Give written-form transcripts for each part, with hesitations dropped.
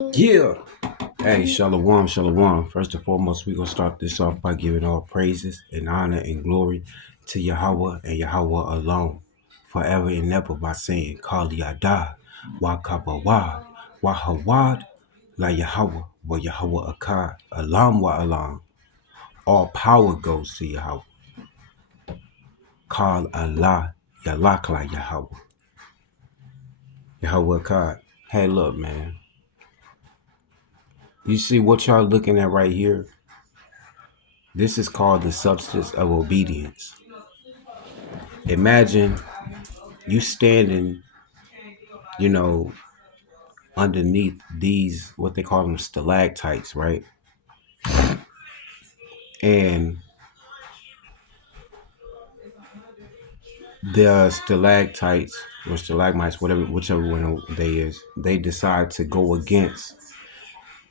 Yeah. Hey, shalom, shalom. First and foremost, we're going to start this off by giving all praises and honor and glory to Yahweh and Yahweh alone, forever and ever, by saying, Kali Yada, Wakabawad, Wahawad, La Yahweh, Wa Yahweh Akkad, Alam Wa Alam. All power goes to Yahweh. Kal Allah, Yalakla Yahweh. Yahweh Akkad. Hey, look, man. You see what y'all looking at right here? This is called the substance of obedience. Imagine you standing, you know, underneath these, what they call them, stalactites, right? And the stalactites or stalagmites, whichever one they is, they decide to go against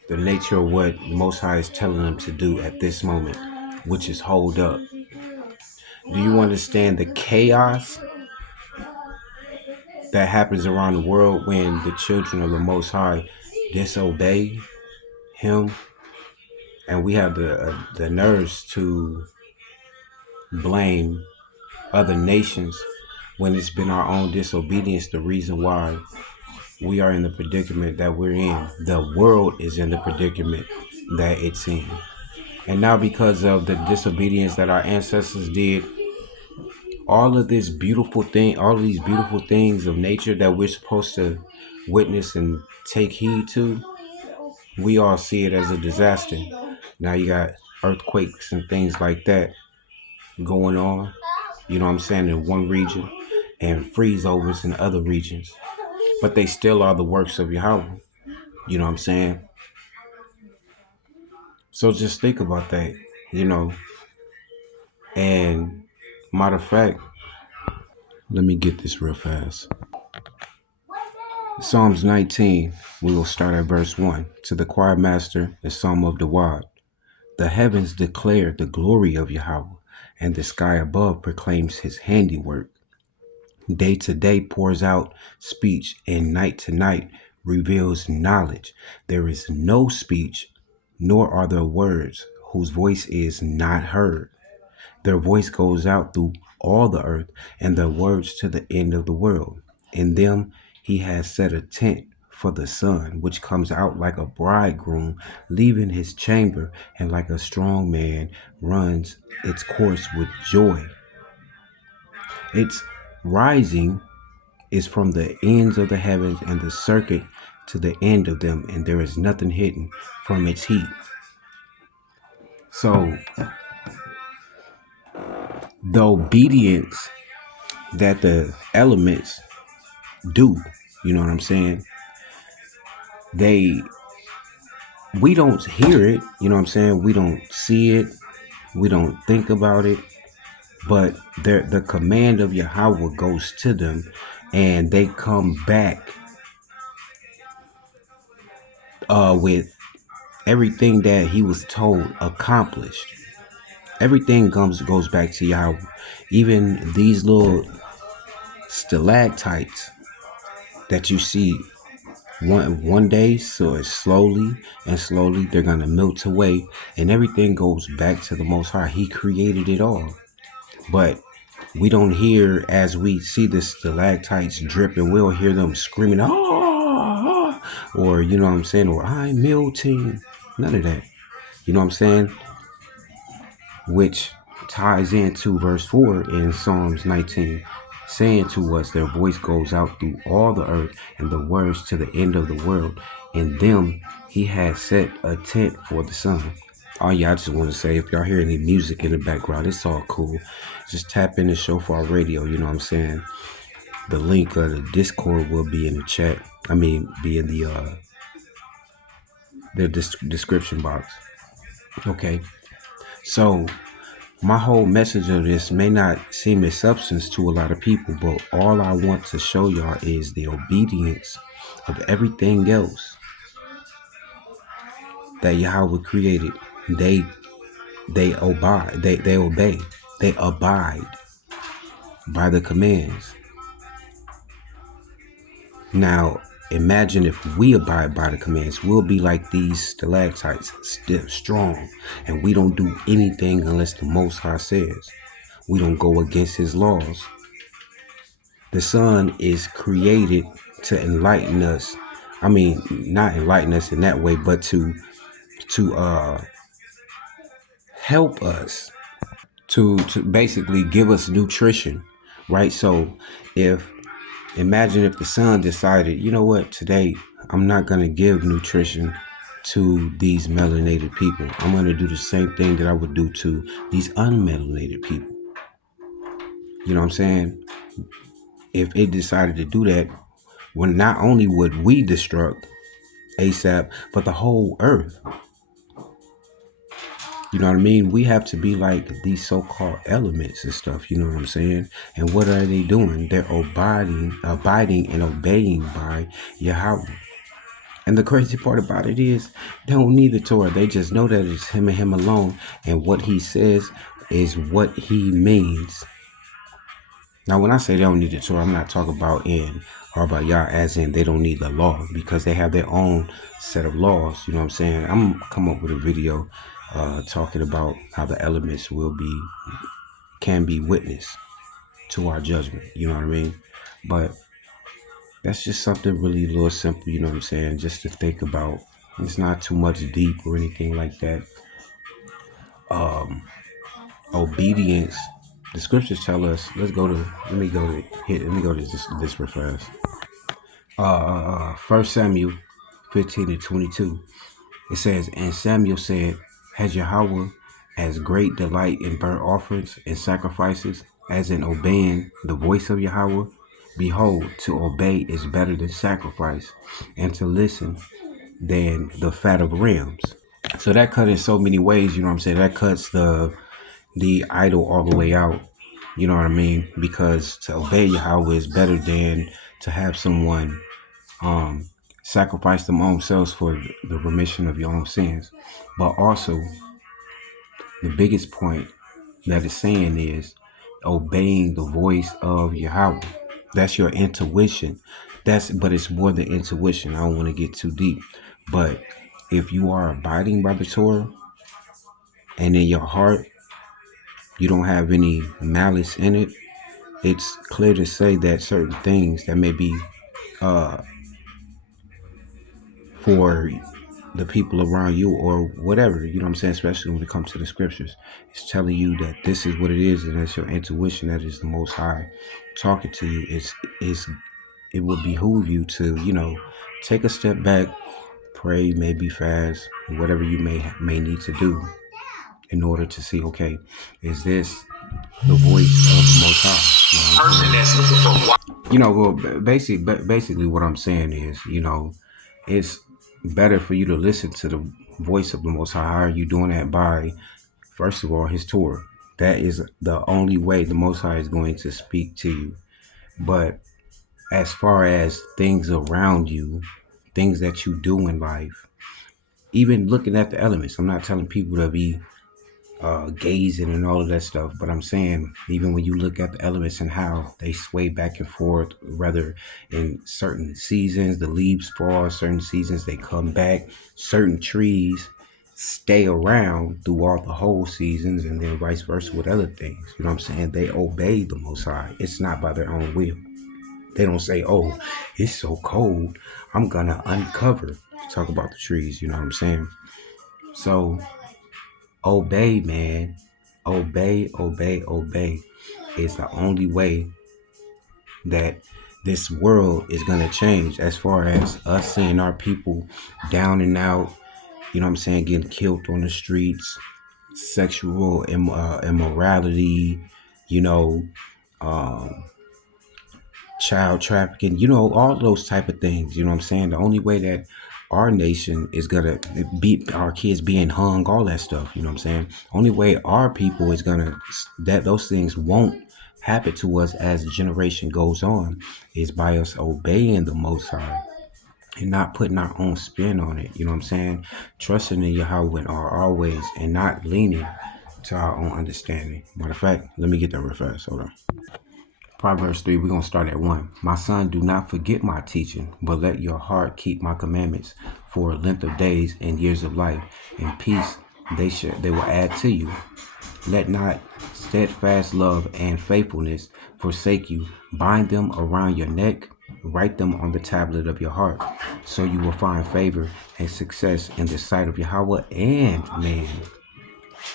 the nature of what the Most High is telling them to do at this moment, which is hold up. Do you understand the chaos that happens around the world when the children of the Most High disobey Him? And we have the nerves to blame other nations when it's been our own disobedience the reason why we are in the predicament that we're in. The world is in the predicament that it's in. And now because of the disobedience that our ancestors did, all of these beautiful things of nature that we're supposed to witness and take heed to, we all see it as a disaster. Now you got earthquakes and things like that going on, you know what I'm saying, in one region, and freeze overs in other regions. But they still are the works of Yahweh. You know what I'm saying? So just think about that, you know. And matter of fact, let me get this real fast. Psalms 19, we will start at verse 1. To the choir master, the Psalm of Dawad. The heavens declare the glory of Yahweh, and the sky above proclaims his handiwork. Day to day pours out speech, and night to night reveals knowledge. There is no speech, nor are there words whose voice is not heard. Their voice goes out through all the earth, and their words to the end of the world. In them he has set a tent for the sun, which comes out like a bridegroom leaving his chamber, and like a strong man runs its course with joy. Its rising is from the ends of the heavens, and the circuit to the end of them, and there is nothing hidden from its heat. So the obedience that the elements do, you know what I'm saying? We don't hear it, you know what I'm saying? We don't see it, we don't think about it, but the command of Yahweh goes to them, and they come back with everything that he was told accomplished. Everything goes back to Yahweh. Even these little stalactites that you see one day, so it's slowly and slowly they're gonna melt away, and everything goes back to the Most High. He created it all, but we don't hear, as we see the stalactites dripping, we'll hear them screaming, "Ah!" Or you know what I'm saying, or "I'm melting." None of that. You know what I'm saying? Which ties into verse 4 in Psalms 19, saying to us, their voice goes out through all the earth, and the words to the end of the world. In them he has set a tent for the sun. Oh yeah, I just want to say, if y'all hear any music in the background, it's all cool. Just tap in the Shofar Radio, you know what I'm saying? The link of the Discord will be in the chat. Be in the description box. Okay, so my whole message of this may not seem as substance to a lot of people, but all I want to show y'all is the obedience of everything else that Yahweh created. They obey, they abide by the commands. Now, imagine if we abide by the commands, we'll be like these stalactites, stiff, strong, and we don't do anything unless the Most High says. We don't go against his laws. The sun is created to enlighten us. I mean, not enlighten us in that way, but to help us, to basically give us nutrition, right? So if imagine if the sun decided, you know what, today I'm not going to give nutrition to these melanated people. I'm going to do the same thing that I would do to these unmelanated people. You know what I'm saying? If it decided to do that, well, not only would we destruct ASAP, but the whole earth. You know what I mean? We have to be like these so-called elements and stuff. You know what I'm saying? And what are they doing? They're abiding and obeying by Yahweh. And the crazy part about it is they don't need the Torah. They just know that it's him and him alone. And what he says is what he means. Now, when I say they don't need the Torah, I'm not talking about in or about Yah as in they don't need the law, because they have their own set of laws. You know what I'm saying? I'm going to come up with a video talking about how the elements can be witness to our judgment. You know what I mean? But that's just something really a little simple, you know what I'm saying? Just to think about. It's not too much deep or anything like that. Obedience. The scriptures tell us. Let me go to this real fast. 1 Samuel 15:22. It says, and Samuel said, has Yahweh as great delight in burnt offerings and sacrifices as in obeying the voice of Yahweh? Behold, to obey is better than sacrifice, and to listen than the fat of rams. So that cut in so many ways, you know what I'm saying? That cuts the idol all the way out. You know what I mean? Because to obey Yahweh is better than to have someone sacrifice them own selves for the remission of your own sins. But also, the biggest point that it's saying is obeying the voice of Yahweh. That's your intuition. But it's more than intuition. I don't want to get too deep. But if you are abiding by the Torah and in your heart you don't have any malice in it, it's clear to say that certain things that may be for the people around you or whatever, you know what I'm saying, especially when it comes to the scriptures, it's telling you that this is what it is, and that's your intuition, that is the Most High talking to you. It would behoove you to, take a step back, pray, maybe fast, whatever you may need to do in order to see, okay, is this the voice of the Most High? Person that's looking for, well, basically what I'm saying is, it's better for you to listen to the voice of the Most High. How are you doing that? By, first of all, his Torah. That is the only way the Most High is going to speak to you. But as far as things around you, things that you do in life, even looking at the elements, I'm not telling people to be gazing and all of that stuff, but I'm saying even when you look at the elements and how they sway back and forth, rather in certain seasons the leaves fall, certain seasons they come back, certain trees stay around throughout the whole seasons, and then vice versa with other things. You know what I'm saying? They obey the Most High. It's not by their own will. They don't say, oh, it's so cold, I'm gonna uncover. Talk about the trees, you know what I'm saying? So obey, man. Obey is the only way that this world is going to change, as far as us seeing our people down and out, you know what I'm saying, getting killed on the streets, sexual immorality, um, child trafficking, all those type of things. You know what I'm saying? The only way that our nation is gonna beat our kids being hung, all that stuff, you know what I'm saying? Only way our people is gonna, that those things won't happen to us as the generation goes on, is by us obeying the Most High and not putting our own spin on it. You know what I'm saying? Trusting in Yahweh are always, and not leaning to our own understanding. Matter of fact, let me get that real fast. Hold on. Proverbs 3, we're going to start at 1. My son, do not forget my teaching, but let your heart keep my commandments for a length of days and years of life. In peace they will add to you. Let not steadfast love and faithfulness forsake you. Bind them around your neck. Write them on the tablet of your heart, so you will find favor and success in the sight of Yahweh and man.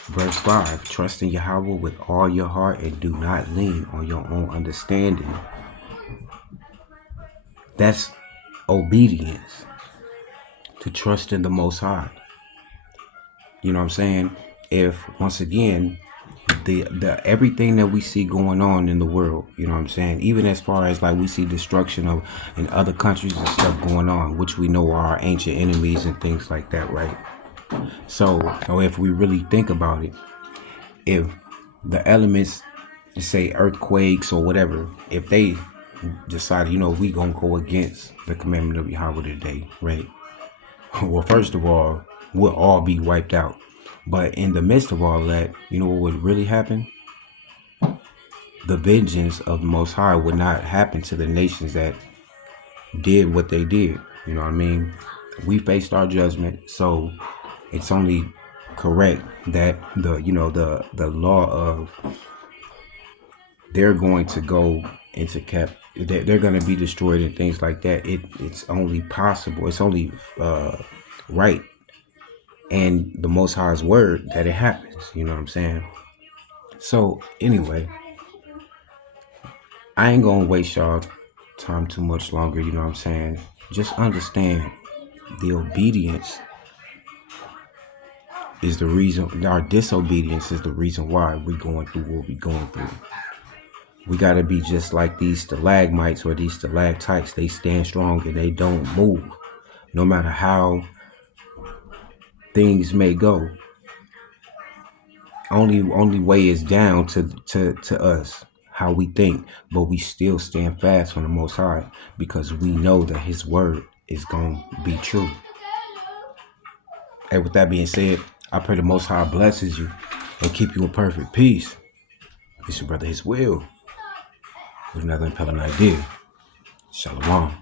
Verse 5, trust in Yahweh with all your heart and do not lean on your own understanding. That's obedience, to trust in the Most High. You know what I'm saying? If, once again, the everything that we see going on in the world, you know what I'm saying, even as far as like we see destruction of in other countries and stuff going on, which we know are our ancient enemies and things like that, right? So if we really think about it, if the elements, say earthquakes or whatever, if they decide, we gonna go against the commandment of Yahweh today, right? Well, first of all, we'll all be wiped out. But in the midst of all that, you know what would really happen? The vengeance of the Most High would not happen to the nations that did what they did. You know what I mean? We faced our judgment, so it's only correct that the law of they're going to go into they're going to be destroyed and things like that. It's only possible. It's only right and the Most High's word that it happens. You know what I'm saying? So anyway, I ain't gonna waste y'all time too much longer. You know what I'm saying? Just understand the obedience is the reason. Our disobedience is the reason why we're going through what we're going through. We got to be just like these stalagmites or these stalactites. They stand strong and they don't move, no matter how things may go. Only way is down to us, how we think, but we still stand fast on the Most High because we know that His word is going to be true. And with that being said, I pray the Most High blesses you and keep you in perfect peace. It's your brother, His will, with another impelling idea. Shalom.